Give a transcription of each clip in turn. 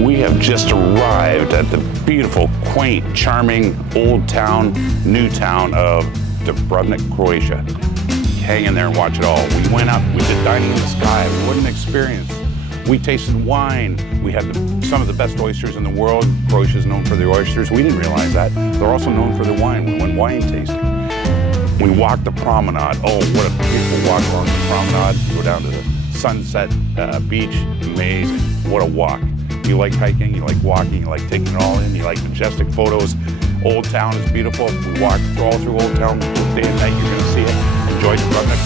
We have just arrived at the beautiful, quaint, charming, old town, new town of Dubrovnik, Croatia. Hang in there and watch it all. We went up, we did Dining in the Sky. What an experience. We tasted wine. We had some of the best oysters in the world. Croatia is known for their oysters. We didn't realize that. They're also known for their wine. We went wine tasting. We walked the promenade. Oh, what a beautiful walk along the promenade. Go down to the Sunset Beach. Amazing. What a walk. You like hiking, you like walking, you like taking it all in, you like majestic photos. Old Town is beautiful. We walked all through Old Town. Day and night, you're going to see it. Enjoy Dubrovnik.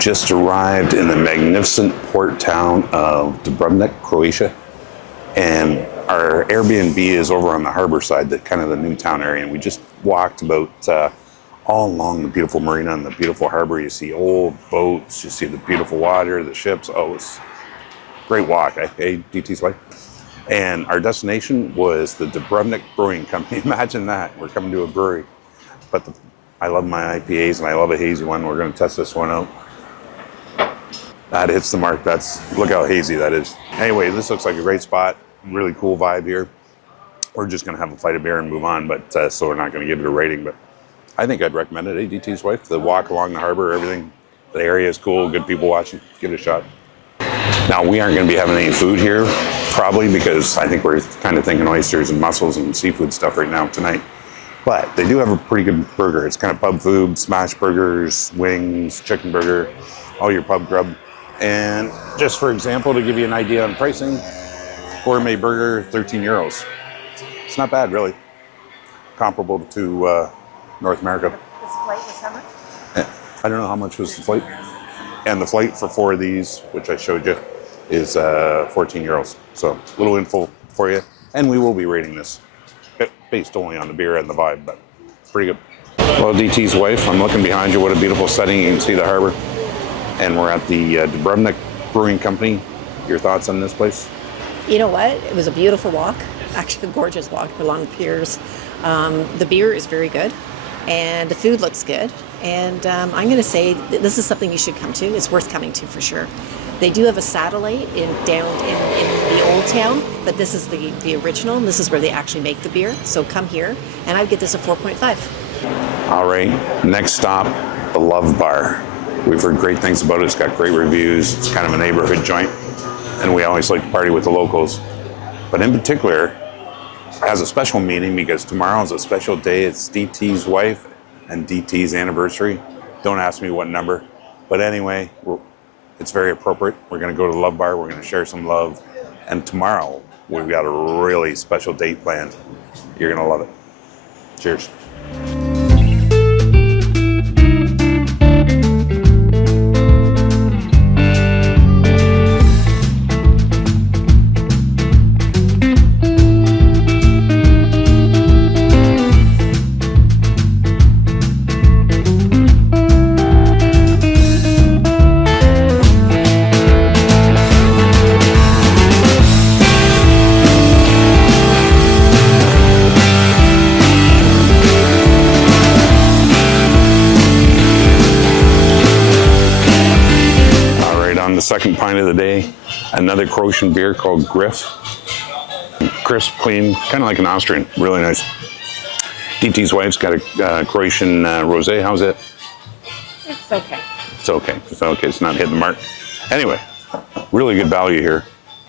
Just arrived in the magnificent port town of Dubrovnik, Croatia, and our Airbnb is over on the harbor side, kind of the new town area, and we just walked about all along the beautiful marina and the beautiful harbor. You see old boats, you see the beautiful water, the ships. Oh, it's a great walk, eh, DT's wife? And our destination was the Dubrovnik Brewing Company. Imagine that, we're coming to a brewery. But I love my IPAs and I love a hazy one. We're going to test this one out. That hits the mark. Look how hazy that is. Anyway, this looks like a great spot. Really cool vibe here. We're just going to have a fight of beer and move on, but so we're not going to give it a rating. But I think I'd recommend it. ADT's wife, the walk along the harbor, everything. The area is cool. Good people watching. Give it a shot. Now, we aren't going to be having any food here, probably because I think we're kind of thinking oysters and mussels and seafood stuff right now tonight. But they do have a pretty good burger. It's kind of pub food, smash burgers, wings, chicken burger, all your pub grub. And just for example, to give you an idea on pricing, gourmet burger, 13 euros. It's not bad, really. Comparable to North America. This flight was how much? I don't know how much was the flight. And the flight for 4 of these, which I showed you, is 14 euros. So a little info for you. And we will be rating this based only on the beer and the vibe, but pretty good. Well, DT's wife, I'm looking behind you. What a beautiful setting. You can see the harbor. And we're at the Dubrovnik Brewing Company. Your thoughts on this place? You know what? It was a beautiful walk. Actually, a gorgeous walk along the piers. The beer is very good, and the food looks good. And I'm going to say this is something you should come to. It's worth coming to for sure. They do have a satellite down in the old town, but this is the original. And this is where they actually make the beer. So come here, and I'd get this a 4.5. All right, next stop, the Love Bar. We've heard great things about it. It's got great reviews. It's kind of a neighborhood joint, and we always like to party with the locals. But in particular, it has a special meaning because tomorrow is a special day. It's DT's wife and DT's anniversary. Don't ask me what number, but anyway, it's very appropriate. We're going to go to the Love Bar. We're going to share some love, and tomorrow we've got a really special date planned. You're going to love it. Cheers. Second pint of the day, another Croatian beer called Griff. Crisp, clean, kind of like an Austrian, really nice. DT's wife's got a Croatian rosé. How's it? It's okay. It's okay. It's okay. It's not hitting the mark. Anyway, really good value here.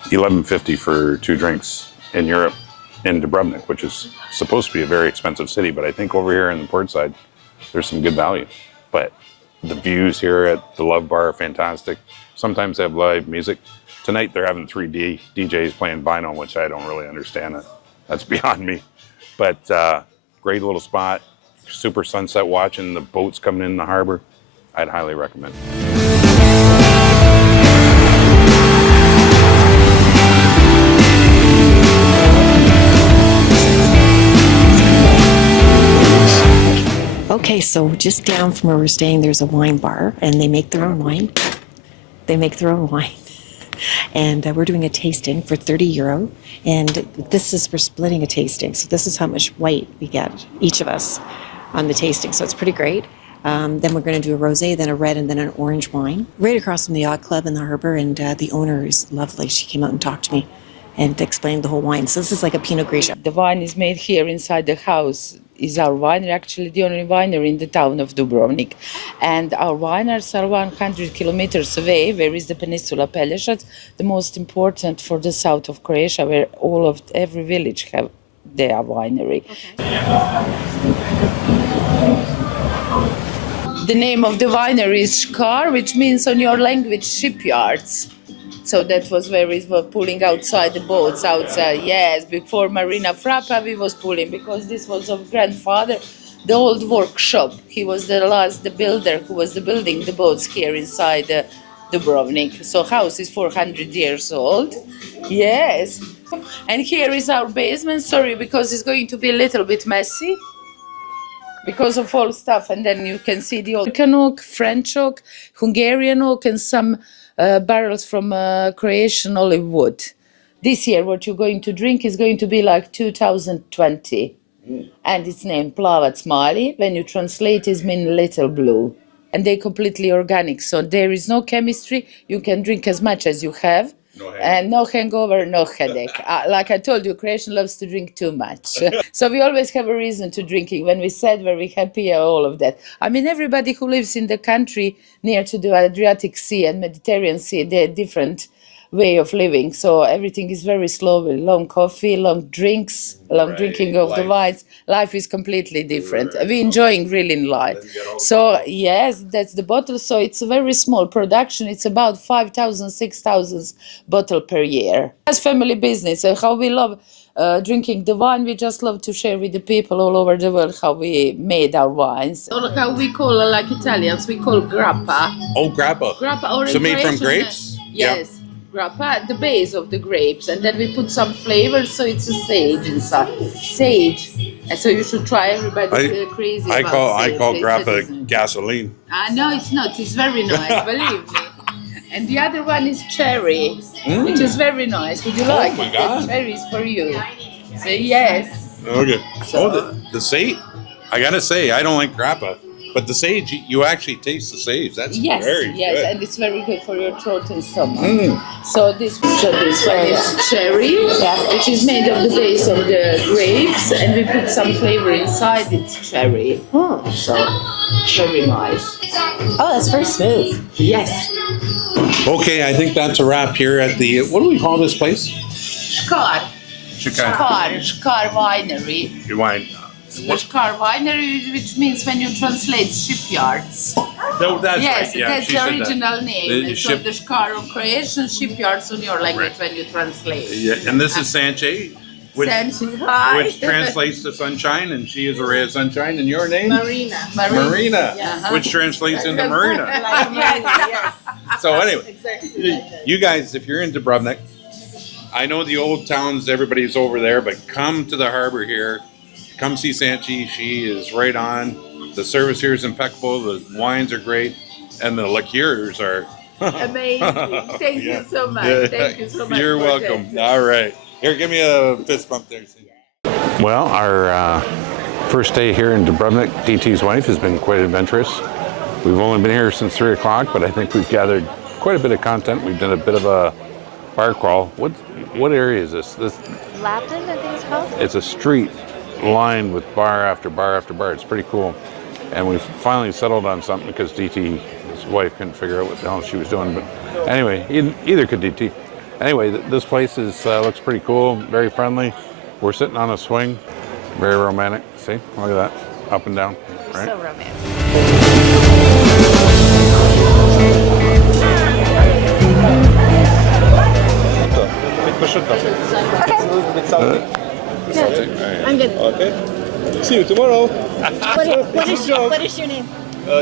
$11.50 for 2 drinks in Europe, in Dubrovnik, which is supposed to be a very expensive city, but I think over here in the port side, there's some good value. But the views here at the Love Bar are fantastic. Sometimes they have live music. Tonight they're having 3 DJs playing vinyl, which I don't really understand. That's beyond me. But great little spot. Super sunset watching the boats coming in the harbor. I'd highly recommend it. Okay, so just down from where we're staying, there's a wine bar, and they make their own wine. They make their own wine. And we're doing a tasting for €30. And we're splitting a tasting. So this is how much white we get, each of us, on the tasting. So it's pretty great. Then we're going to do a rosé, then a red, and then an orange wine. Right across from the yacht club in the harbor, and the owner is lovely. She came out and talked to me and explained the whole wine. So this is like a Pinot Grigio. The wine is made here inside the house. Is our winery, actually the only winery in the town of Dubrovnik. And our wineries are 100 kilometers away, where is the Peninsula Pelješac, the most important for the south of Croatia, where every village have their winery. Okay. The name of the winery is Skar, which means on your language shipyards. So that was where we were pulling outside the boats, outside, yes, before Marina Frappa we was pulling, because this was of grandfather, the old workshop. He was the builder who was building the boats here inside Dubrovnik. So house is 400 years old, yes. And here is our basement, sorry, because it's going to be a little bit messy, because of all stuff. And then you can see the old oak, French oak, Hungarian oak, and some barrels from Croatian olive wood. This year, what you're going to drink is going to be like 2020. And it's named Plavac Mali. When you translate, it means little blue. And they're completely organic. So there is no chemistry. You can drink as much as you have. And no hangover, no headache. Like I told you, Croatian loves to drink too much. So we always have a reason to drinking. When we said very happy, all of that. I mean, everybody who lives in the country near to the Adriatic Sea and Mediterranean Sea, they're different way of living. So everything is very slow, long coffee, long drinks, long drinking of the wines. Life is completely different. We're enjoying really life. So yes, that's the bottle. So it's a very small production. It's about 5,000, 6,000 bottles per year. As family business, how we love drinking the wine, we just love to share with the people all over the world how we made our wines. Or how we call, like Italians, we call grappa. Oh, grappa. Grappa, or so made from grapes? Yes. Yep. Grappa, the base of the grapes, and then we put some flavors, so it's a sage inside. Sage, and so you should try. Everybody's crazy. I call sage. grappa gasoline. No, it's not. It's very nice, believe me. And the other one is cherry, which is very nice. Would you like my it? God. The cherry is for you. So yes. Okay. So, the sage. I gotta say, I don't like grappa. But the sage, you actually taste the sage. That's very good. And it's very good for your throat and stomach. So this one is cherry, which is made of the base of the grapes, and we put some flavor inside. It's cherry. So very nice. Oh, that's very smooth. Yes. Okay, I think that's a wrap here at the, what do we call this place? Skar Winery. Your wine. The Skar Winery, which means when you translate shipyards. No, that's yes, right. Yeah, that's the original name. The So the Skar of Croatian shipyards on your language when you translate. Yeah, and this is Sanche, which translates to sunshine, and she is a ray of sunshine. And your name? Marina, which translates into Marina. Yes. So anyway, you guys, if you're in Dubrovnik, I know the old towns, everybody's over there, but come to the harbor here. Come see Sanchi. She is right on. The service here is impeccable. The wines are great, and the liqueurs are amazing. Thank you so much. Thank you so much. You're welcome. All right. Here, give me a fist bump there. Well, our first day here in Dubrovnik, DT's wife, has been quite adventurous. We've only been here since 3 o'clock, but I think we've gathered quite a bit of content. We've done a bit of a bar crawl. What area is this? Latin, I think it's called. It's a street lined with bar after bar after bar. It's pretty cool. And we finally settled on something because DT, his wife, couldn't figure out what the hell she was doing. But anyway, either could DT. Anyway, this place is looks pretty cool, very friendly. We're sitting on a swing, very romantic. See, look at that, up and down. Right? So romantic. I'm good. Okay. See you tomorrow. What is your name?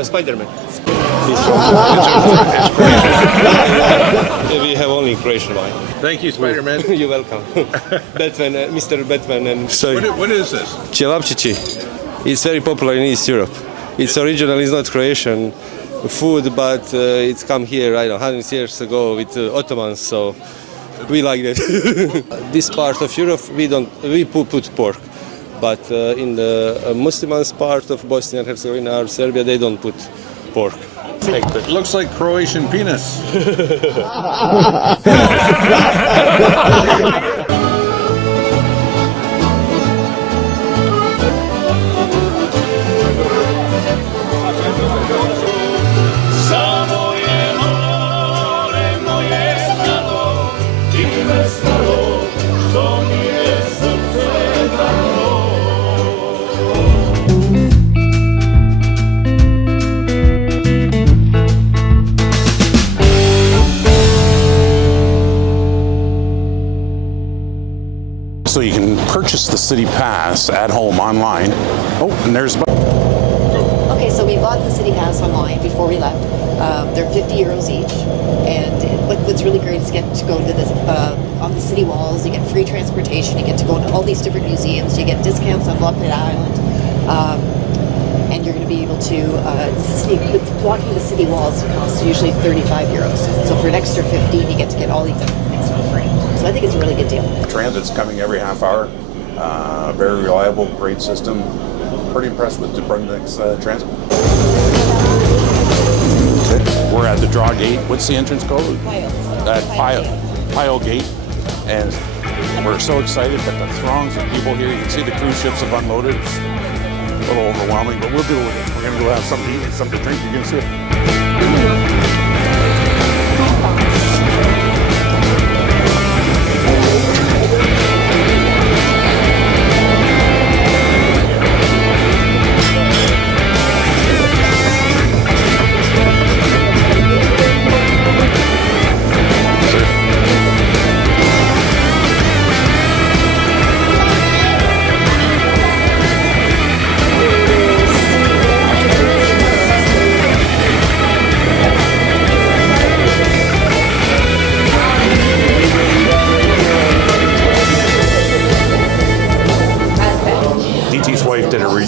Spider-Man. We have only Croatian wine. Thank you, Spider-Man. You're welcome. Batman, Mr. Batman and... Sorry. What is this? Cevapcici. It's very popular in East Europe. It's original, it's not Croatian. food, but it's come here, I don't know, 100 years ago with Ottomans, so we like that. This part of Europe, we put pork, but in the Muslims part of Bosnia and Herzegovina or Serbia, they don't put pork. It looks like Croatian penis. So you can purchase the city pass at home online. Oh, and there's... Okay, so we bought the city pass online before we left. They're 50 euros each, and what's really great is get to go to this on the city walls. You get free transportation. You get to go to all these different museums. You get discounts on Lapad Island, and you're going to be able to blocking the city walls costs usually 35 euros. So for an extra 15, you get to get all these things for free. So I think it's a really good deal. Transit's coming every half hour. Very reliable, great system. Pretty impressed with Dubrovnik's transit. We're at the draw gate. What's the entrance code? Pile Gate. And we're so excited that the throngs of people here. You can see the cruise ships have unloaded. It's a little overwhelming, but we'll deal with it. We're going to go have something to eat and something to drink. You're going to see it.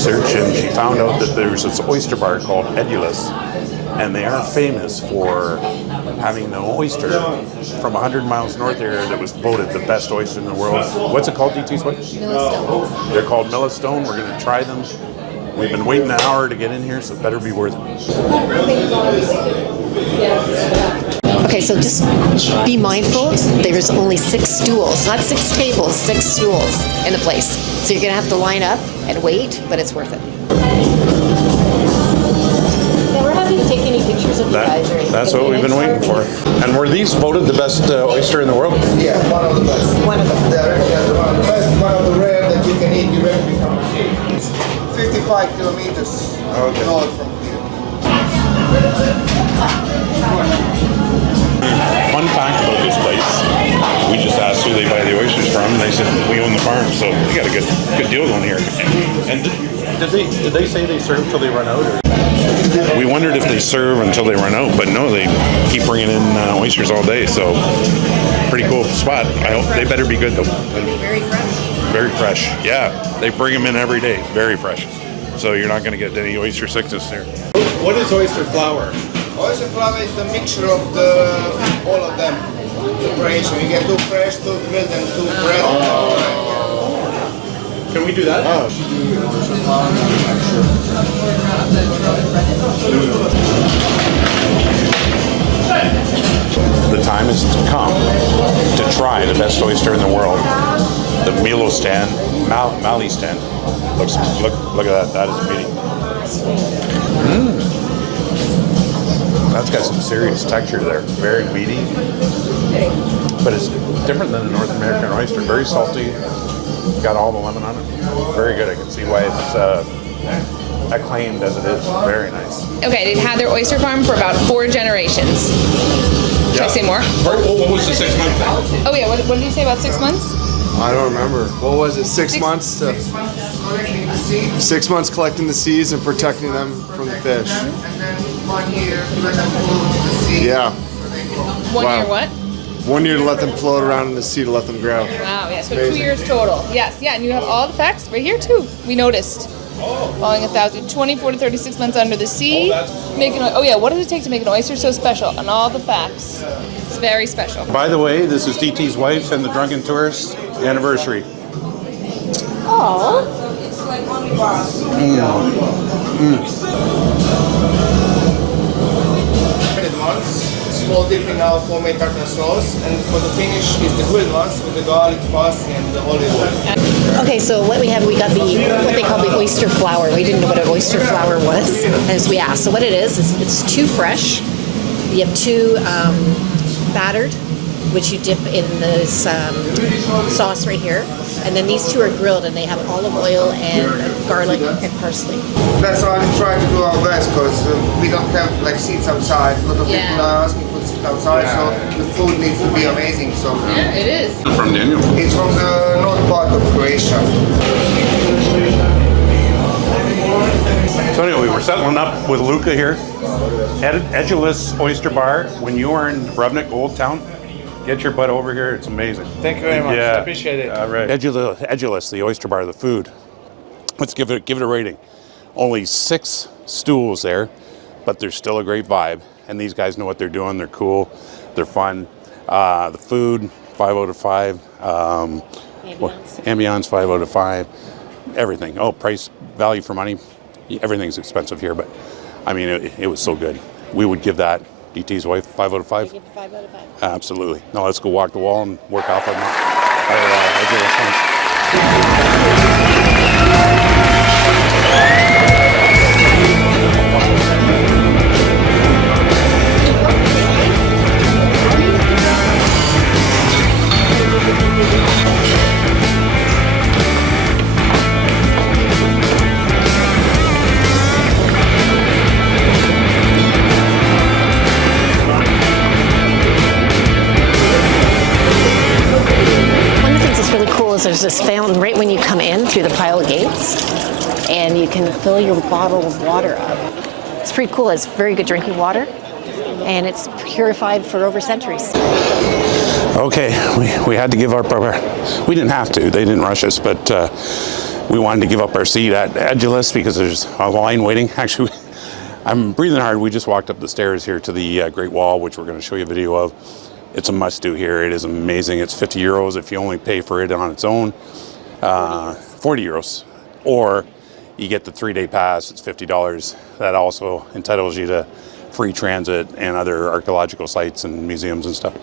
And she found out that there's this oyster bar called Edulis, and they are famous for having an oyster from 100 miles north here that was voted the best oyster in the world. What's it called, DT's wife? Millstone. They're called Millstone. We're going to try them. We've been waiting an hour to get in here, so it better be worth it. Okay, so just be mindful. There's only 6 stools, not 6 tables, 6 stools in the place. So you're gonna have to line up and wait, but it's worth it. Yeah, we're happy to take any pictures of you guys. That's what we've been waiting for. And were these voted the best oyster in the world? Yeah, one of the best. One of them. They're one of the best, one of the rare that you can eat directly from the sea. It's 55 kilometers north from here. Fun fact about this place, we just asked who they buy the oysters from, and they said we own the farm, so we got a good deal going here. And did they say they serve till they run out? Or? We wondered if they serve until they run out, but no, they keep bringing in oysters all day, so pretty cool spot. I hope they better be good though. Very fresh. Very fresh, yeah. They bring them in every day, very fresh. So you're not going to get any oyster sickness there. What is oyster flour? Oyster flour is the mixture of all of them. Preparation. You get 2 fresh, 2 grilled, and 2 bread. Can we do that? Oh. The time has come to try the best oyster in the world. The Milo stand, Mali stand. Look at that. That is meaty. That's got some serious texture there. Very meaty, but it's different than a North American oyster. Very salty. Got all the lemon on it. Very good. I can see why it's acclaimed as it is. Very nice. Okay, they've had their oyster farm for about 4 generations. Should I say more? What was the 6 month thing? Oh yeah, what did you say about 6 months? I don't remember. What was it? 6 months? 6 months collecting the seeds. 6 months collecting the seeds and protecting them from the fish. And then 1 year to let them float in the sea. Yeah. So they grow. 1 Wow. year what? 1 year to let them float around in the sea to let them grow. Wow, yeah, so Amazing. 2 years total. Yes, yeah, and you have all the facts right here too. We noticed. Following 24 to 36 months under the sea. What does it take to make an oyster so special? And all the facts. It's very special. By the way, this is DT's wife and the Drunken Tourist anniversary. Oh. Small dip in our homemade tartar sauce, and for the finish is the grilled ones with the garlic, parsley, and the olive oil. Okay, so what we have, we got what they call the oyster flour. We didn't know what an oyster flour was, as we asked. So what it is it's too fresh. You have two battered, which you dip in this sauce right here. And then these two are grilled, and they have olive oil and garlic and parsley. That's why we try to do our best, because we don't have like seats outside. A lot of people are asking for seats outside, so the food needs to be amazing. So Yeah, it is. From Daniel. it's from the north part of Croatia. So anyway, we were settling up with Luca here at Edulis Oyster Bar. When you are in Dubrovnik, Old Town, get your butt over here. It's amazing. Thank you very much. Yeah. I appreciate it. All right. Edulis, the oyster bar, the food. Let's give it a rating. Only 6 stools there, but there's still a great vibe. And these guys know what they're doing. They're cool. They're fun. The food, 5 out of 5. Ambiance, 5 out of 5. Everything. Oh, price, value for money. Everything's expensive here, but I mean, it was so good. We would give that, DT's wife, 5 out of 5. 5 out of 5. Absolutely. Now let's go walk the wall and work off on that. There's this fountain right when you come in through the pile of gates, and you can fill your bottle of water up. It's pretty cool. It's very good drinking water, and it's purified for over centuries. Okay, we had to give up our, we didn't have to, they didn't rush us, but we wanted to give up our seat at Edulis because there's a line waiting. Actually, I'm breathing hard. We just walked up the stairs here to the Great Wall, which we're going to show you a video of. It's a must-do here. It is amazing. It's 50 euros if you only pay for it on its own, 40 euros. Or you get the 3-day pass, it's $50. That also entitles you to free transit and other archaeological sites and museums and stuff.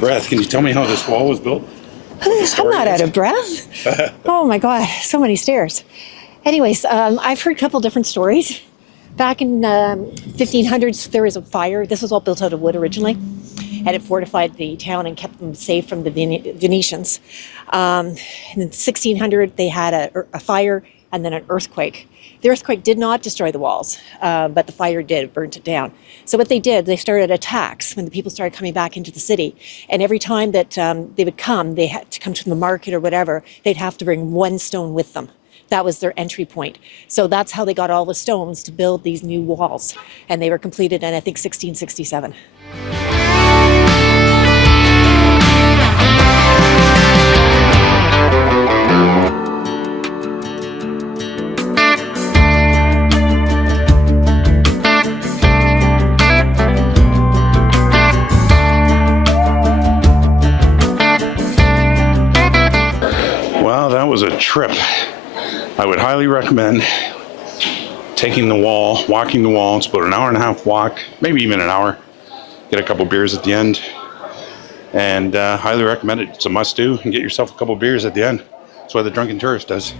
of breath. Can you tell me how this wall was built? I'm not out of breath. Oh my God, so many stairs. Anyways, I've heard a couple different stories. Back in 1500s, there was a fire. This was all built out of wood originally, and it fortified the town and kept them safe from the Venetians. In 1600, they had a fire and then an earthquake. The earthquake did not destroy the walls, but the fire did, burnt it down. So what they did, they started attacks when the people started coming back into the city. And every time that they would come, they had to come to the market or whatever, they'd have to bring one stone with them. That was their entry point. So that's how they got all the stones to build these new walls. And they were completed in, I think, 1667. Well, that was a trip. I would highly recommend taking the wall, walking the wall. It's about an hour and a half walk, maybe even an hour. Get a couple beers at the end, and highly recommend it. It's a must-do, and get yourself a couple beers at the end. That's what the Drunken Tourist does.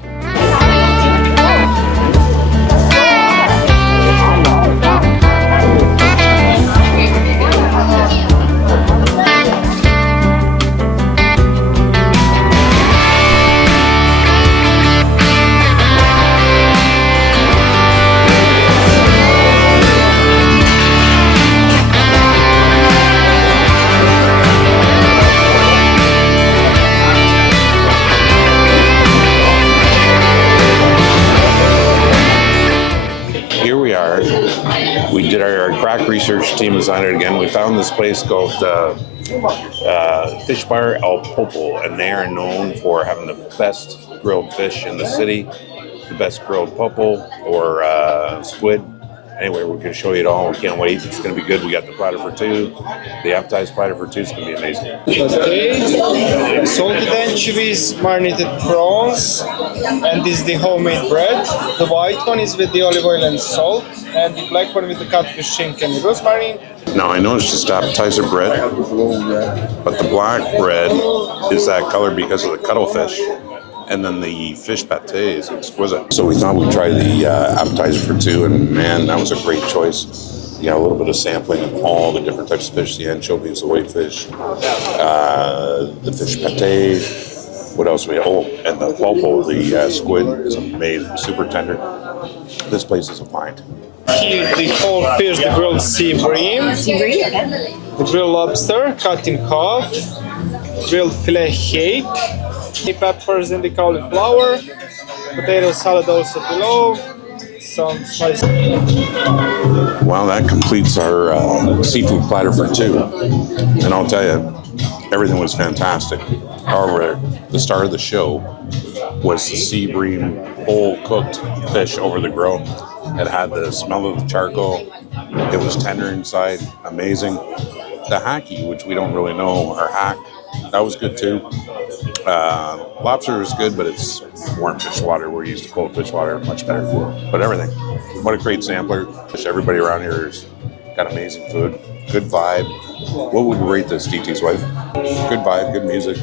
We did our crack research, team designed it again. We found this place called Fish Bar Pulpo, and they are known for having the best grilled fish in the city, the best grilled pulpo or squid. Anyway, we're going to show you it all. We can't wait. It's going to be good. We got the platter for two. The appetizer platter for two is going to be amazing. Okay, salted anchovies, marinated prawns, and this is the homemade bread. The white one is with the olive oil and salt, and the black one with the catfish, shank, and rosemary. Now, I know it's just appetizer bread, but the black bread is that color because of the cuttlefish. And then the fish pate is exquisite. So we thought we'd try the appetizer for two, and man, that was a great choice. You got a little bit of sampling of all the different types of fish, the anchovies, the whitefish, the fish pate. What else we have? Oh, and the pulpo, the squid is amazing, super tender. This place is a find. Here, the whole fish, the grilled sea bream, the grilled lobster, cut in half, grilled filet hake, the peppers and the cauliflower, potato salad also below, some sliced. Well, that completes our seafood platter for two. And I'll tell you, everything was fantastic. However, the star of the show was the sea bream whole cooked fish over the grill. It had the smell of the charcoal. It was tender inside, amazing. The hacky, which we don't really know, or hack, that was good too. Lobster is good, but it's warm fish water. We're used to cold fish water, much better. But everything, what a great sampler. Everybody around here has got amazing food, good vibe. What would we rate this, DT's wife? Good vibe, good music.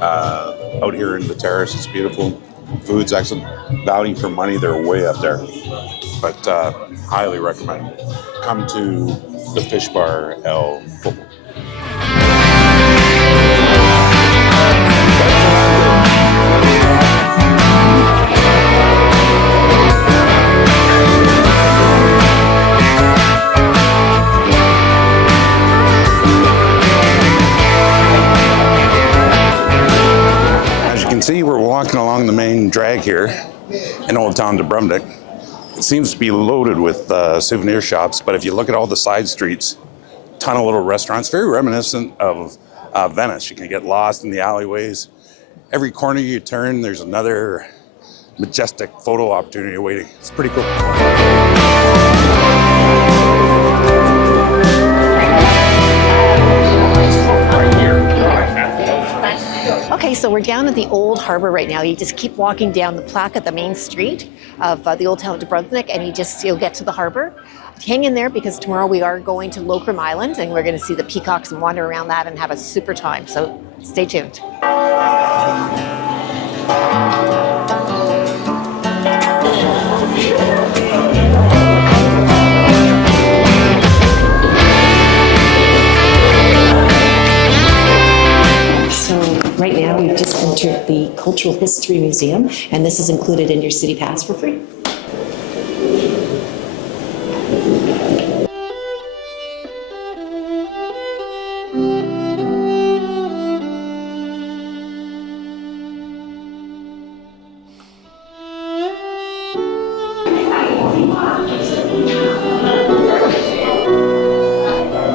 Out here in the terrace, it's beautiful. Food's excellent. Value for money, they're way up there. But highly recommend. Come to the Fish Bar El Pulpo. See, we're walking along the main drag here in Old Town Dubrovnik. It seems to be loaded with souvenir shops, but if you look at all the side streets, a ton of little restaurants, very reminiscent of Venice. You can get lost in the alleyways. Every corner you turn, there's another majestic photo opportunity waiting. It's pretty cool. Okay, so we're down at the old harbor right now. You just keep walking down the plaque at the main street of the old town of Dubrovnik, and you'll get to the harbor. hang in there because tomorrow we are going to Lokrum Island and we're going to see the peacocks and wander around that and have a super time. So stay tuned. Right now, we've just entered the Cultural History Museum, and this is included in your city pass for free.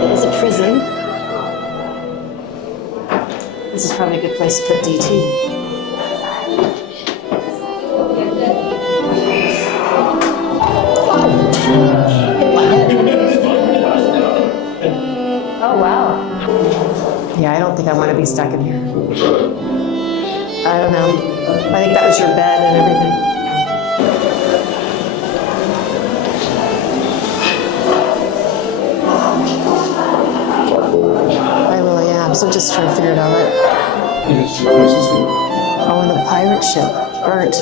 It is a prison. This is probably a good place to put DT. Oh, wow. Yeah, I don't think I want to be stuck in here. I don't know. I think that was your bed and everything. I really am. So just trying to figure it out. Oh, and the pirate ship burnt.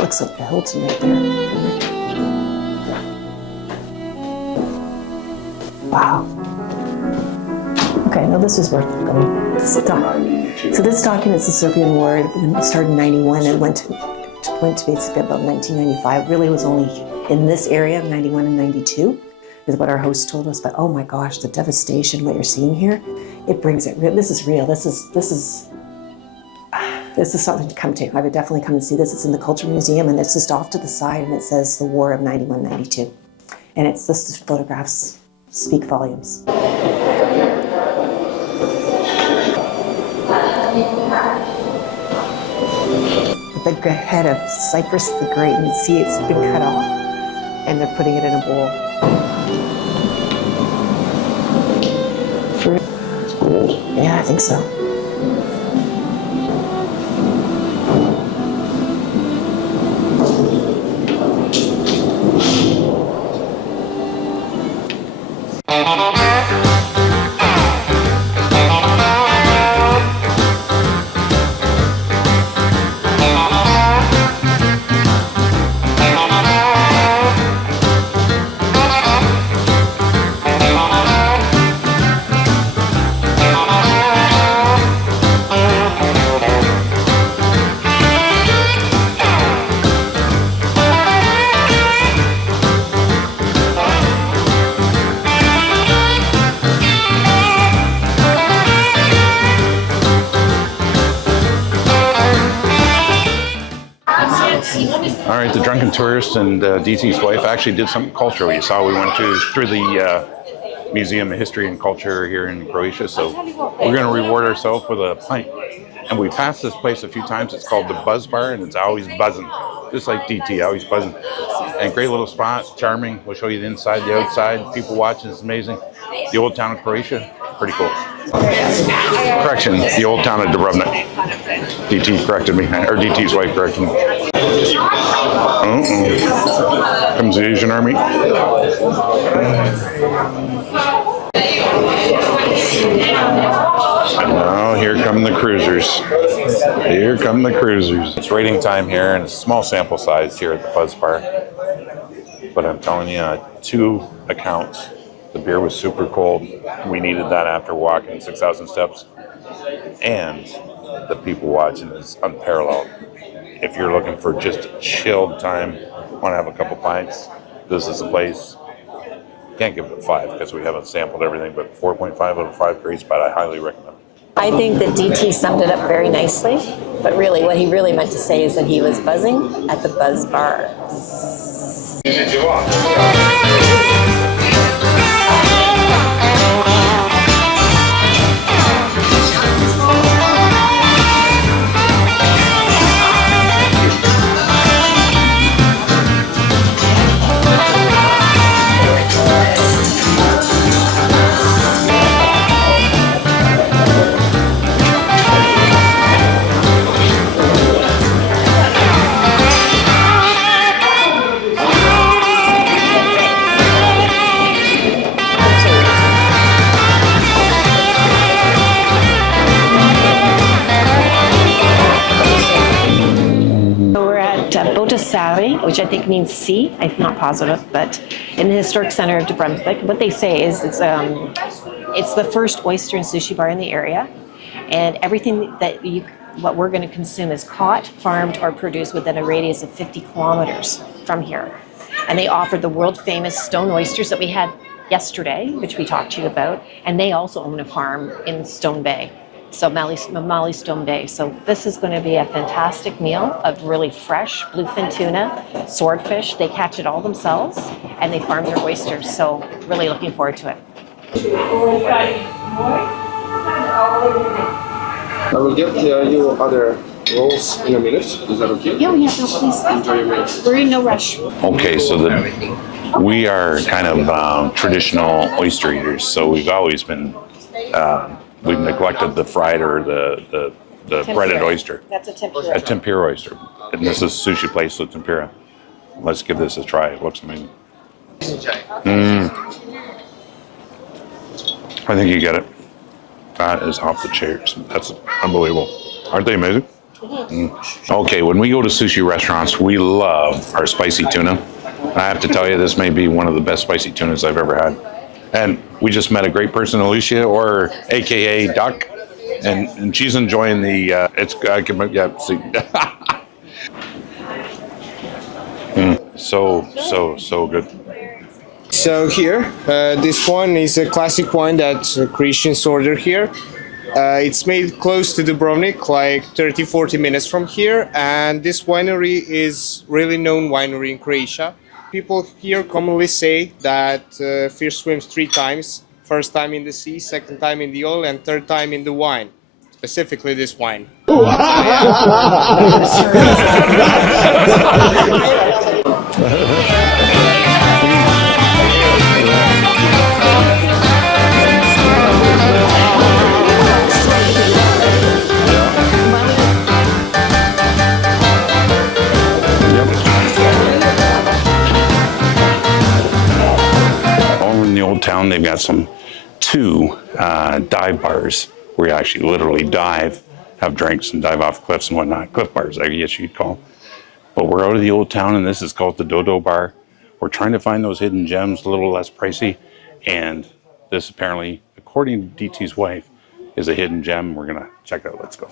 Looks like the Hilton right there. Wow. Okay, now this is worth going. So this documents the Serbian War. It started in '91 and went to basically about 1995. Really was only in this area, 91 and 92. Is what our host told us, but oh my gosh, the devastation, what you're seeing here, it brings it, this is real, this is something to come to. I would definitely come and see this. It's in the Culture Museum, and it's just off to the side, and it says the War of 91-92. And it's this photographs speak volumes. The head of Cyprus the Great, and you see it's been cut off, and they're putting it in a bowl. It's gold. Yeah, I think so. All right, the Drunken Tourist and DT's wife actually did something cultural. You saw we went through the Museum of History and Culture here in Croatia, so we're going to reward ourselves with a pint. And we passed this place a few times. It's called the Buza Bar, and it's always buzzing, just like DT, always buzzing. And great little spot, charming. We'll show you the inside, the outside. People watching, it's amazing. The old town of Croatia, pretty cool. Correction, the old town of Dubrovnik. DT corrected me, or DT's wife corrected me. Comes the Asian army. And now here come the cruisers. Here come the cruisers. It's rating time here, and it's a small sample size here at the Buza Bar. But I'm telling you, 2 accounts. The beer was super cold. We needed that after walking 6,000 steps. And the people watching is unparalleled. If you're looking for just a chilled time, want to have a couple pints, this is the place. Can't give it a 5 because we haven't sampled everything, but 4.5 out of 5, great spot. I highly recommend. I think that DT summed it up very nicely, but really what he really meant to say is that he was buzzing at the Buza Bar. which I think means sea. I'm not positive, but in the historic center of Dubrovnik, what they say is it's the first oyster and sushi bar in the area, and everything what we're going to consume is caught, farmed, or produced within a radius of 50 kilometers from here. And they offer the world famous stone oysters that we had yesterday, which we talked to you about, and they also own a farm in Stone Bay. So Mali Stone Bay. So this is going to be a fantastic meal of really fresh bluefin tuna, swordfish. They catch it all themselves, and they farm their oysters. So really looking forward to it. I will get you other rolls in a minute. Is that okay? Yeah, please. Enjoy your minute. We're in no rush. Okay, so we are kind of traditional oyster eaters, so we've always been we've neglected the fried or the breaded oyster. That's a tempura. A tempura oyster, and this is sushi place, so tempura. Let's give this a try. It looks amazing. I think you get it. That is off the chairs. That's unbelievable. Aren't they amazing? Okay, when we go to sushi restaurants, we love our spicy tuna. I have to tell you, this may be one of the best spicy tunas I've ever had. And we just met a great person, Alicia, or AKA Duck, and she's enjoying the. So good. So here, this one is a classic wine that Christians order here. It's made close to Dubrovnik, like 30-40 minutes from here, and this winery is really known winery in Croatia. People here commonly say that fish swims 3 times. First time in the sea, second time in the oil, and third time in the wine. Specifically this wine. Town, they've got two dive bars where you actually literally dive, have drinks and dive off cliffs and whatnot. Cliff bars, I guess you'd call. But we're out of the old town, and this is called the Dodo bar. We're trying to find those hidden gems, a little less pricey, and this apparently, according to DT's wife, is a hidden gem. We're gonna check it out. Let's go.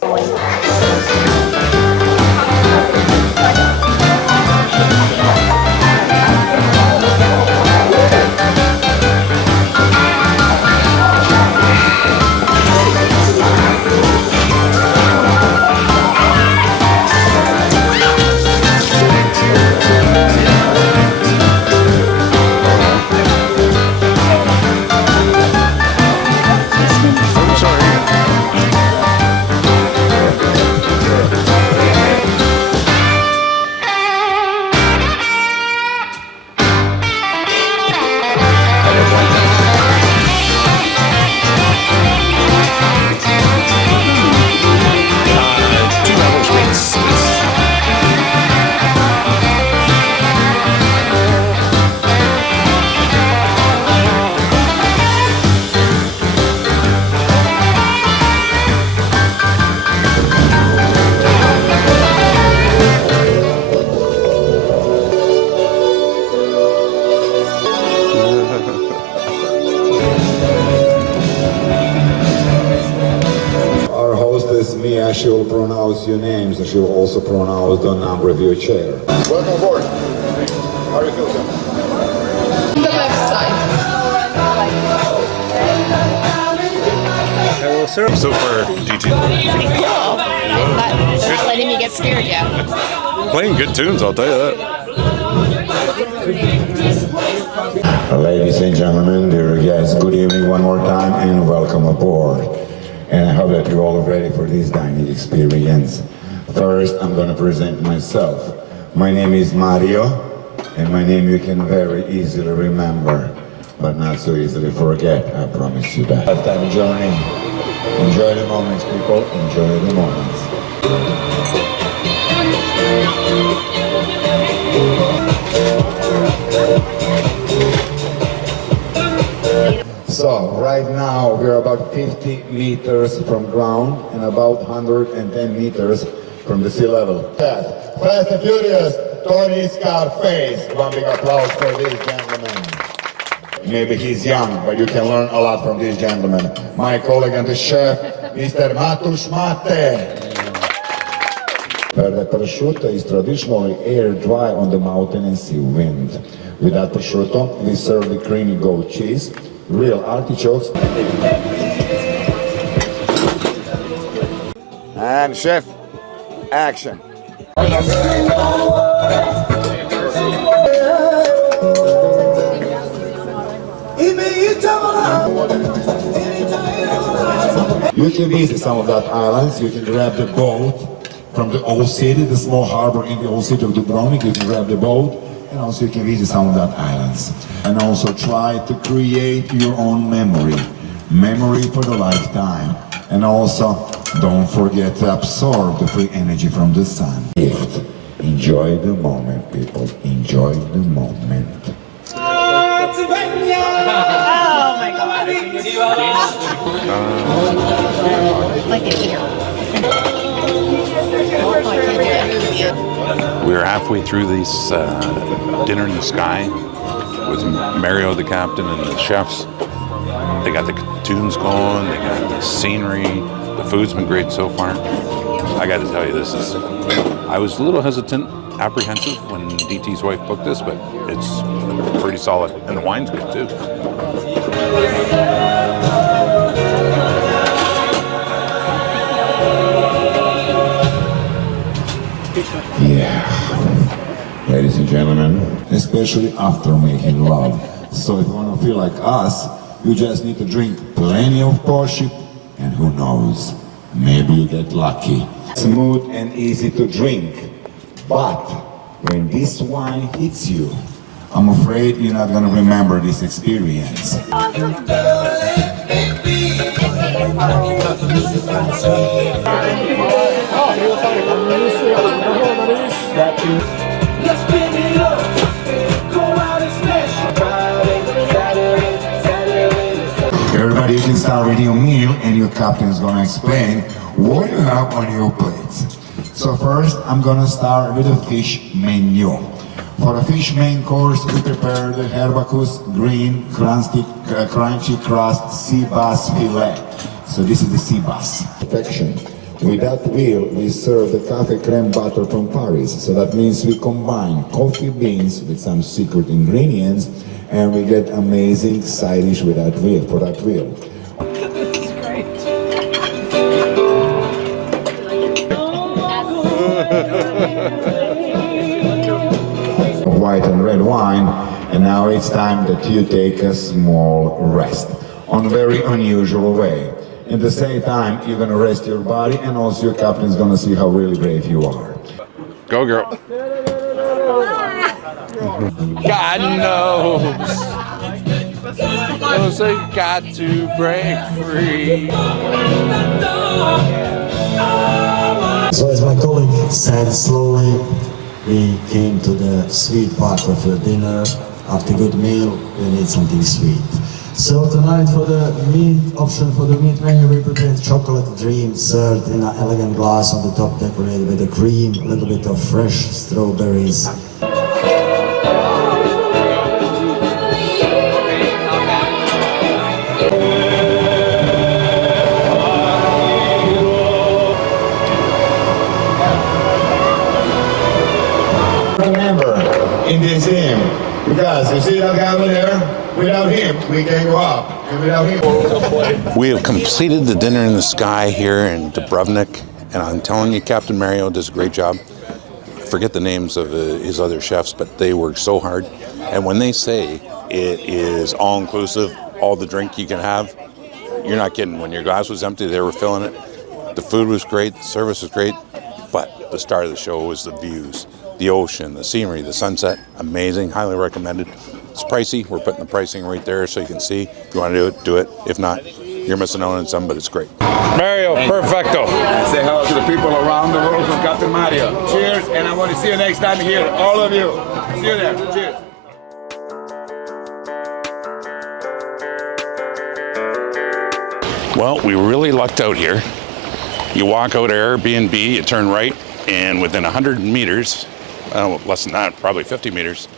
She will pronounce your names, and she will also pronounce the number of your chair. Welcome aboard. How do you feel, sir? The left side. Hello, sir. So far, DT. Pretty cool. They're not letting me get scared yet. Playing good tunes, I'll tell you that. Ladies and gentlemen, dear guests, good evening one more time and welcome aboard. And I hope that you're all ready for this dining experience. First, I'm going to present myself. My name is Mario, and my name you can very easily remember, but not so easily forget, I promise you that. Lifetime journey. Enjoy the moments, people. Enjoy the moments. So, right now we're about 50 meters from ground and about 110 meters from the sea level. Fast and Furious, Tony Scarface. One big applause for this gentleman. Maybe he's young, but you can learn a lot from this gentleman. My colleague and the chef, Mr. Matusz Mate. The prosciutto is traditionally air dry on the mountain and sea wind. With that prosciutto, we serve the creamy goat cheese, real artichokes. And chef, action. You can visit some of that islands. You can grab the boat from the old city, the small harbor in the old city of Dubrovnik. You can grab the boat, and also you can visit some of that islands. And also try to create your own memory for the lifetime. And also, don't forget to absorb the free energy from the sun. Gift. Enjoy the moment, people. Enjoy the moment. Oh my God. Like it here. We are halfway through this dinner in the sky with Mario, the captain, and the chefs. They got the tunes going, they got the scenery, the food's been great so far. I got to tell you, I was a little hesitant, apprehensive when DT's wife booked this, but it's pretty solid, and the wine's good too. Yeah, ladies and gentlemen, especially after making love. So if you want to feel like us, you just need to drink plenty of Porsche, and who knows, maybe you get lucky. Smooth and easy to drink, but when this wine hits you, I'm afraid you're not going to remember this experience. Everybody, you can start with your meal, and your captain is going to explain what you have on your plates. So first, I'm going to start with a fish menu. For a fish main course, we prepare the herbacus, green, crunchy crust, sea bass fillet. So this is the sea bass. Perfection. With that wheel, we serve the cafe creme butter from Paris. So that means we combine coffee beans with some secret ingredients, and we get amazing side dish with that wheel, for that wheel. White and red wine, and now it's time that you take a small rest on a very unusual way. At the same time, you're gonna rest your body, and also your captain is gonna see how really brave you are. Go, girl. God knows. Those have got to break free. So as my colleague said, slowly we came to the sweet part of the dinner. After a good meal, we need something sweet. So tonight for the meat option, for the meat menu, we prepared chocolate dream served in an elegant glass, on the top decorated with a cream, a little bit of fresh strawberries. Remember, in this hymn, because you see that guy over there? Without him, we can't go up. And without him, We have completed the dinner in the sky here in Dubrovnik, and I'm telling you, Captain Mario does a great job. I forget the names of his other chefs, but they work so hard. And when they say it is all-inclusive, all the drink you can have, you're not kidding. When your glass was empty, they were filling it. The food was great, the service was great, but the star of the show was the views. The ocean, the scenery, the sunset, amazing, highly recommended. It's pricey, we're putting the pricing right there so you can see. If you want to do it, do it. If not, you're missing out on some, but it's great. Mario, perfecto. Say hello to the people around the world from Captain Mario. Cheers, and I want to see you next time here, all of you. See you there. Cheers. Well, we really lucked out here. You walk out of Airbnb, you turn right, and within 100 meters less than that, probably 50 meters,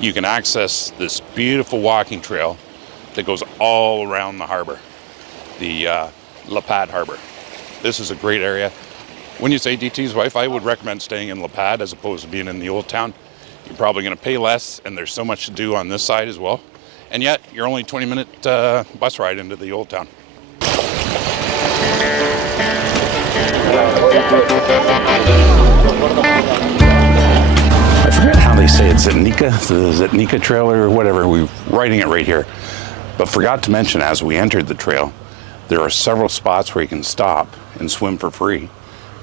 you can access this beautiful walking trail that goes all around the harbor, the Lapad harbor. This is a great area. When you say DT's wife, I would recommend staying in Lapad as opposed to being in the old town. You're probably going to pay less, and there's so much to do on this side as well. And yet, you're only 20-minute bus ride into the old town. I forget how they say it, Zetnica, the Zetnica trail or whatever. We're writing it right here. But forgot to mention, as we entered the trail, there are several spots where you can stop and swim for free.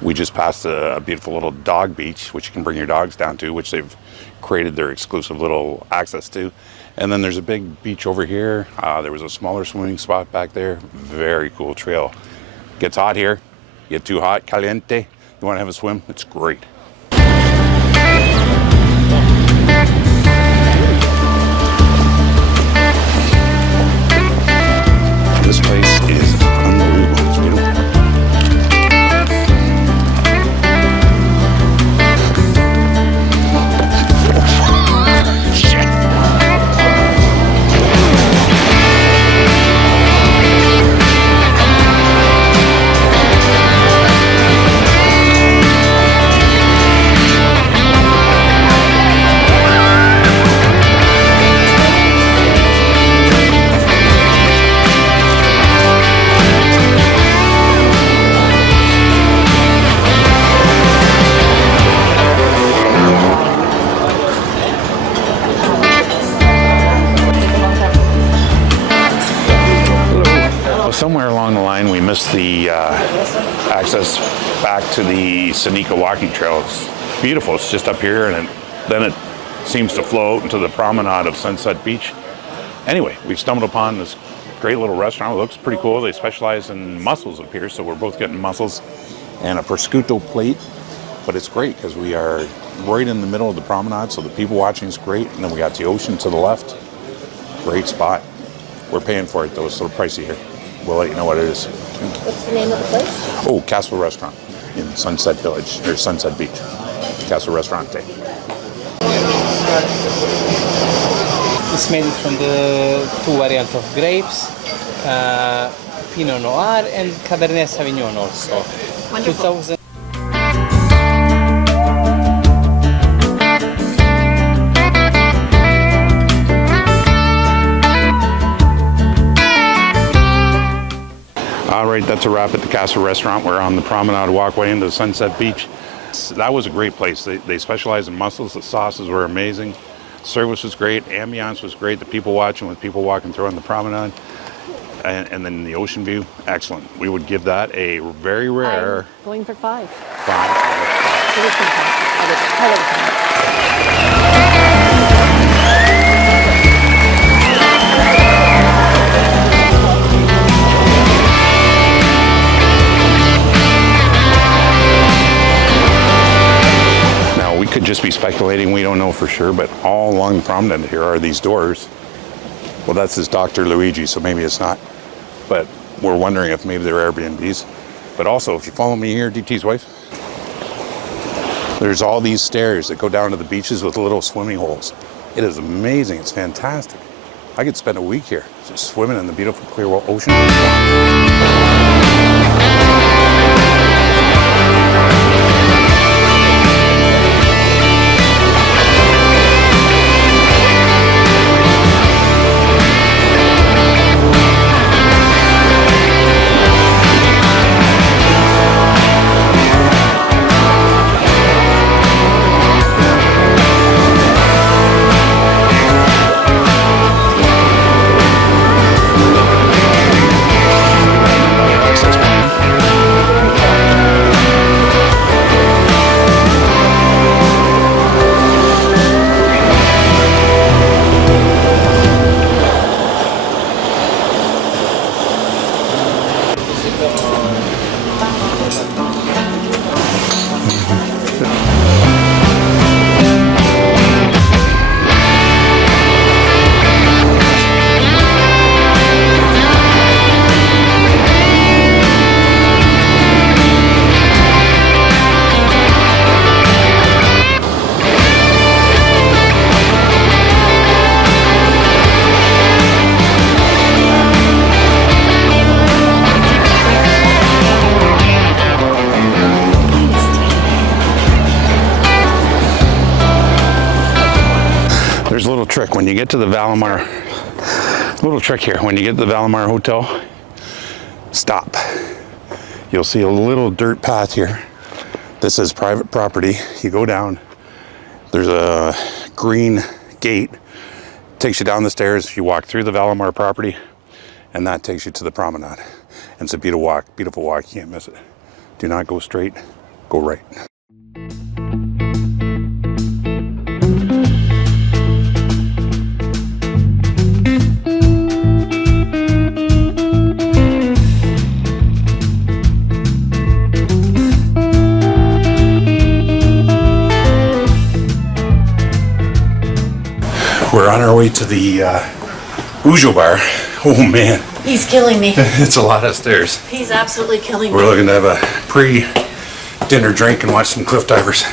We just passed a beautiful little dog beach, which you can bring your dogs down to, which they've created their exclusive little access to. And then there's a big beach over here. There was a smaller swimming spot back there. Very cool trail. Gets hot here. Get too hot, caliente. You want to have a swim? It's great. This place is unbelievable. It's beautiful. Somewhere along the line, we missed the access back to the Zetnica walking trail. It's beautiful. It's just up here, and then it seems to flow out into the promenade of Sunset Beach. Anyway, we stumbled upon this great little restaurant. It looks pretty cool. They specialize in mussels up here, so we're both getting mussels and a prosciutto plate. But it's great because we are right in the middle of the promenade, so the people watching is great. And then we got the ocean to the left. Great spot. We're paying for it, though. It's a little pricey here. We'll let you know what it is. What's the name of the place? Oh, Castle Restaurant in Sunset Village, or Sunset Beach. Castle Restaurante. It's made from the two variants of grapes, Pinot Noir and Cabernet Sauvignon also. Wonderful. 2000. All right, that's a wrap at the Casa restaurant. We're on the promenade walkway into Sunset Beach. That was a great place. They specialize in mussels. The sauces were amazing. Service was great. Ambiance was great. The people watching with people walking through on the promenade. And then the ocean view, excellent. We would give that a very rare... I'm going for 5. 5. It was fantastic. I love it. We could just be speculating, we don't know for sure, but all along the promenade here are these doors. Well, that's his Dr. Luigi, so maybe it's not. But we're wondering if maybe they're Airbnbs. But also, if you follow me here, DT's wife, there's all these stairs that go down to the beaches with little swimming holes. It is amazing, it's fantastic. I could spend a week here, just swimming in the beautiful clear ocean. trick when you get to the Valimar. Little trick here. When you get to the Valimar Hotel, stop. You'll see a little dirt path here. This is private property. You go down. There's a green gate. Takes you down the stairs. You walk through the Valimar property, and that takes you to the promenade. And it's a beautiful walk. Beautiful walk. You can't miss it. Do not go straight. Go right. We're on our way to the Buza Bar. Oh man. He's killing me. It's a lot of stairs. He's absolutely killing me. We're looking to have a pre-dinner drink and watch some cliff divers.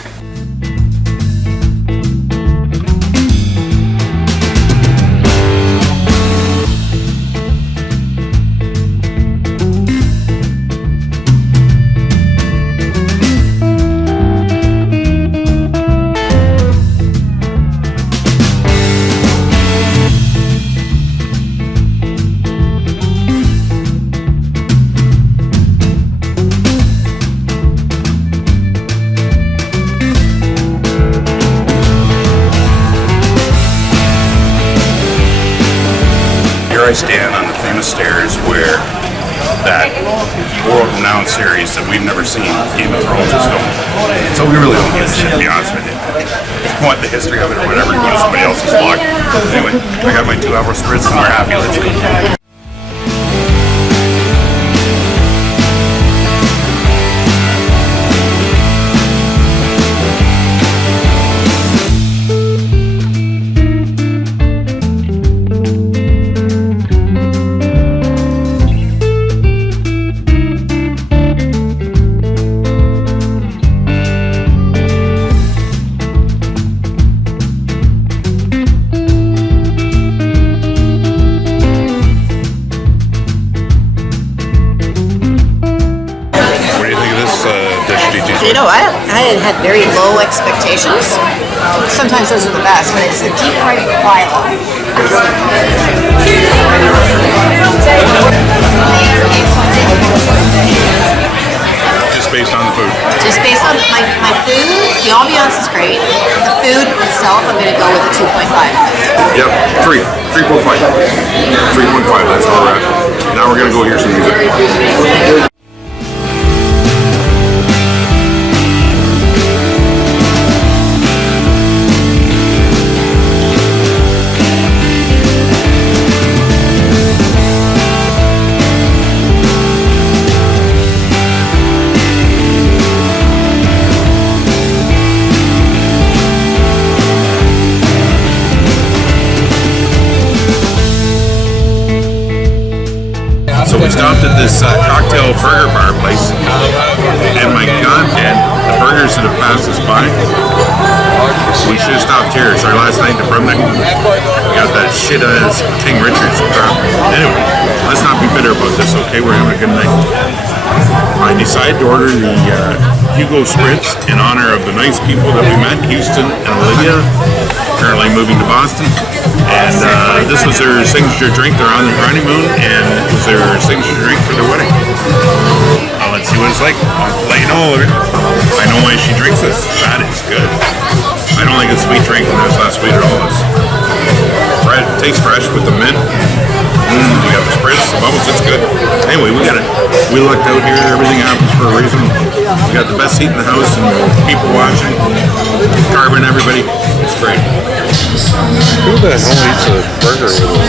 I stand on the famous stairs where that world-renowned series that we've never seen, Game of Thrones, is filmed. So we really don't give a shit, to be honest with you. If you want the history of it or whatever, go to somebody else's blog. Anyway, I got my 2 Abril Spritz and we're happy. Let's go. You know, I had very low expectations. Sometimes those are the best, but it's the deep fried filo. Just based on the food. Just based on my food, the ambiance is great. The food itself, I'm going to go with a 2.5. Yep, 3.5. 3.5, that's where we're at. Now we're going to go hear some music. So we stopped at this cocktail burger bar place, and my god, Dad, the burgers that have passed us by, we should have stopped here. It's our last night in Dubrovnik. We got that shit ass King Richard's crap. Anyway, let's not be bitter about this, okay? We're having a good night. I decided to order the Hugo Spritz in honor of the nice people that we met, Houston and Olivia, currently moving to Boston. And this was their signature drink. They're on their honeymoon, and it was their signature drink for their wedding. Let's see what it's like. I'll let you know, Olivia. I know why she drinks this. That is good. I don't think it's a sweet drink, and it's not sweet at all. It's fresh, tastes fresh with the mint. We got the spritz, the bubbles, it's good. Anyway, we got it. We lucked out here. Everything happens for a reason. We got the best seat in the house and people watching. Carbon, everybody. It's great. Who the hell eats a burger with a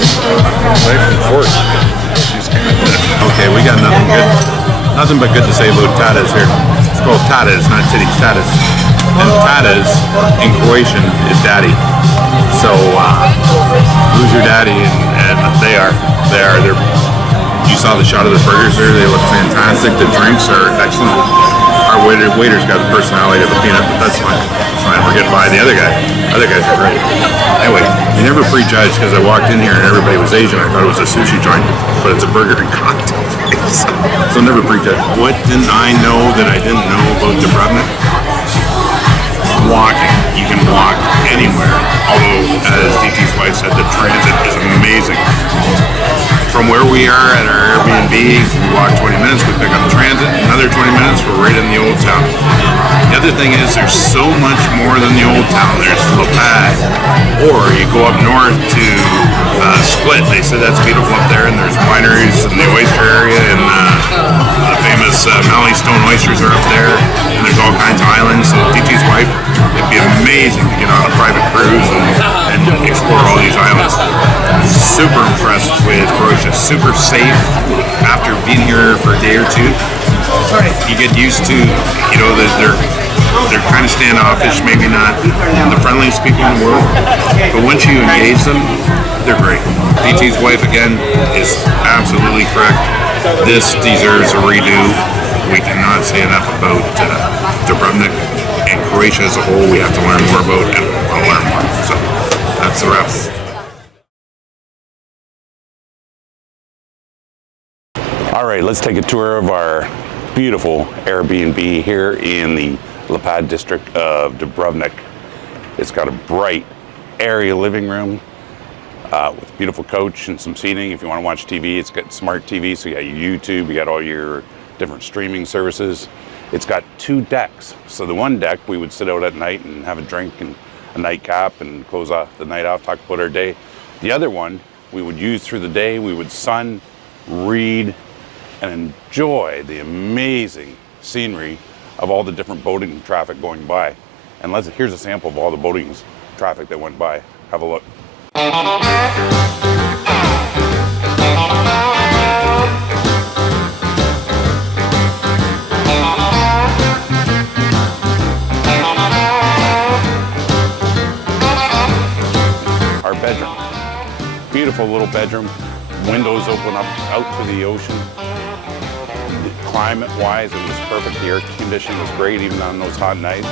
knife and fork? Okay, we got nothing good. Nothing but good to say about Tatas here. It's called Tatas, not titties, Tatas. And Tatas in Croatian is daddy. So, who's your daddy? And they are. You saw the shot of the burgers there. They look fantastic. The drinks are excellent. Our waiter's got the personality of a peanut, but that's fine. It's fine. We're getting by the other guy. Other guys are great. Anyway, you never prejudge because I walked in here and everybody was Asian. I thought it was a sushi joint, but it's a burger and cocktail place. So never prejudge. What didn't I know that I didn't know about Dubrovnik? Walking. You can walk anywhere. Although, as DT's wife said, the transit is amazing. From where we are at our Airbnb, we walk 20 minutes, we pick up transit, another 20 minutes, we're right in the old town. The other thing is there's so much more than the old town. There's Lapad, or you go up north to Split. They said that's beautiful up there, and there's wineries in the Oyster area, and the famous Mallee Stone oysters are up there, and there's all kinds of islands. So DT's wife, it'd be amazing to get on a private cruise and explore all these islands. Super impressed with Croatia, super safe. After being here for a day or two, you get used to, you know, they're kind of standoffish, maybe not the friendliest people in the world, but once you engage them, they're great. DT's wife, again, is absolutely correct. This deserves a redo. We cannot say enough about Dubrovnik and Croatia as a whole. We have to learn more about, and I'll learn more. So that's the wrap. All right, let's take a tour of our beautiful Airbnb here in the Lapad district of Dubrovnik. It's got a bright area living room with a beautiful couch and some seating. If you want to watch TV, it's got smart TV, so you got your YouTube, you got all your different streaming services. It's got 2 decks. So the one deck, we would sit out at night and have a drink and a nightcap and close off the night off, talk about our day. The other one, we would use through the day. We would sun, read, and enjoy the amazing scenery of all the different boating traffic going by. And here's a sample of all the boating traffic that went by. Have a look. Our bedroom. Beautiful little bedroom. Windows open up out to the ocean. Climate-wise, it was perfect. The air conditioning was great, even on those hot nights.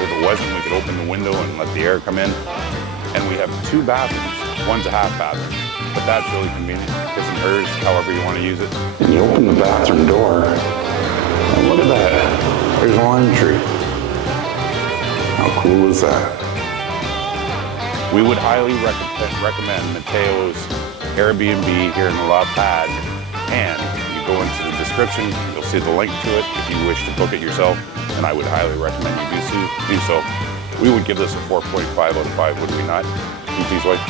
If it wasn't, we could open the window and let the air come in. And we have 2 bathrooms. One's a half bathroom, but that's really convenient. His and hers, however you want to use it. And you open the bathroom door, and look at that. There's laundry. How cool is that? We would highly recommend Mateo's Airbnb here in the Lapad, and you go into the description, you'll see the link to it if you wish to book it yourself, and I would highly recommend you do so. We would give this a 4.5 out of 5, would we not? DT's wife?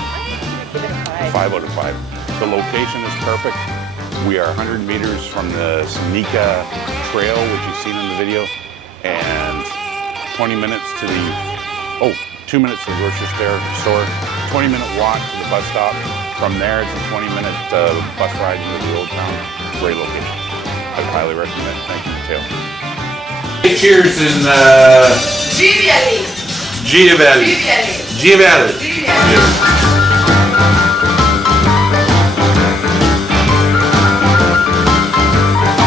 Give it a 5. 5 out of 5. The location is perfect. We are 100 meters from the Zetnica trail, which you've seen in the video, and 20 minutes to the, 2 minutes to the grocery store, 20-minute walk to the bus stop. From there, it's a 20-minute bus ride into the old town. Great location. I would highly recommend. Thank you, Mateo. Cheers in Giviali. Giviali.